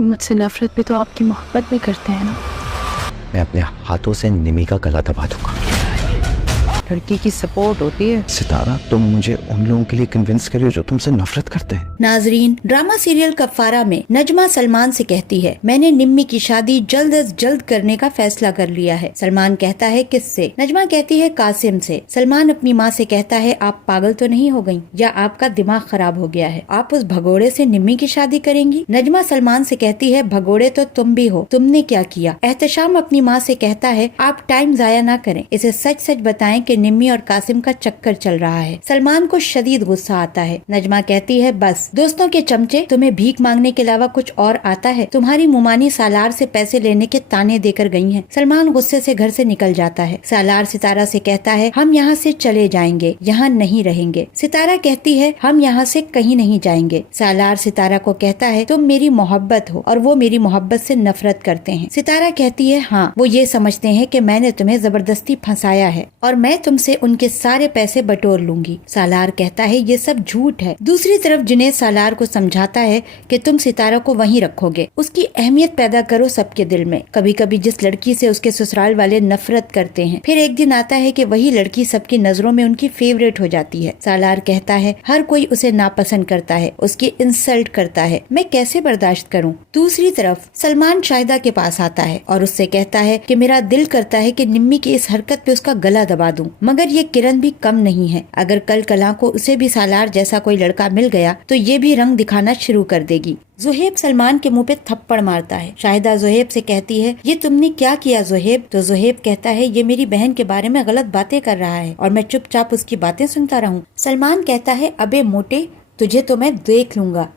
मुझसे नफरत भी तो आपकी मोहब्बत में करते हैं ना। मैं अपने हाथों से निमी का गला दबा दूंगा। लड़की की सपोर्ट होती है। सितारा, तुम मुझे उन लोगों के लिए कन्विंस करियो जो तुमसे नफरत करते हैं। नाजरीन, ड्रामा सीरियल कफारा में नजमा सलमान से कहती है, मैंने निम्मी की शादी जल्द अज जल्द करने का फैसला कर लिया है। सलमान कहता है, किससे? नजमा कहती है, कासिम से। सलमान अपनी माँ से कहता है, आप पागल तो नहीं हो गयी या आपका दिमाग खराब हो गया है? आप उस भगोड़े से निम्मी की शादी करेंगी? नजमा सलमान से कहती है, भगोड़े तो तुम भी हो, तुमने क्या किया? एहतशाम अपनी माँ से कहता है, आप टाइम जाया ना करें, इसे सच सच बताएं कि निम्मी और कासिम का चक्कर चल रहा है। सलमान को शदीद गुस्सा आता है। नजमा कहती है, बस दोस्तों के चमचे, तुम्हें भीख मांगने के अलावा कुछ और आता है? तुम्हारी मुमानी सालार से पैसे लेने के ताने देकर गई हैं। सलमान गुस्से से घर से निकल जाता है। सालार सितारा से कहता है, हम यहाँ से चले जाएंगे, यहाँ नहीं रहेंगे। सितारा कहती है, हम यहाँ से कहीं नहीं जाएंगे। सालार सितारा को कहता है, तुम मेरी मोहब्बत हो और वो मेरी मोहब्बत से नफरत करते हैं। सितारा कहती है, हाँ, वो ये समझते हैं कि मैंने तुम्हें जबरदस्ती फंसाया है और मैं तुमसे उनके सारे पैसे बटोर लूंगी। सालार कहता है, ये सब झूठ है। दूसरी तरफ जुनैद सालार को समझाता है कि तुम सितारा को वहीं रखोगे, उसकी अहमियत पैदा करो सबके दिल में। कभी कभी जिस लड़की से उसके ससुराल वाले नफरत करते हैं, फिर एक दिन आता है कि वही लड़की सबकी नजरों में उनकी फेवरेट हो जाती है। सालार कहता है, हर कोई उसे नापसंद करता है, उसकी इंसल्ट करता है, मैं कैसे बर्दाश्त करूं? दूसरी तरफ सलमान शाहिदा के पास आता है और उससे कहता है कि मेरा दिल करता है कि निम्मी की इस हरकत पे उसका गला दबा दूं, मगर ये किरण भी कम नहीं है। अगर कल कला को उसे भी सालार जैसा कोई लड़का मिल गया तो ये भी रंग दिखाना शुरू कर देगी। ज़ुहैब सलमान के मुंह पे थप्पड़ मारता है। शाहिदा ज़ुहैब से कहती है, ये तुमने क्या किया ज़ुहैब? तो ज़ुहैब कहता है, ये मेरी बहन के बारे में गलत बातें कर रहा है और मैं चुपचाप उसकी बातें सुनता रहूं। सलमान कहता है, अबे मोटे, तुझे तो मैं देख लूंगा।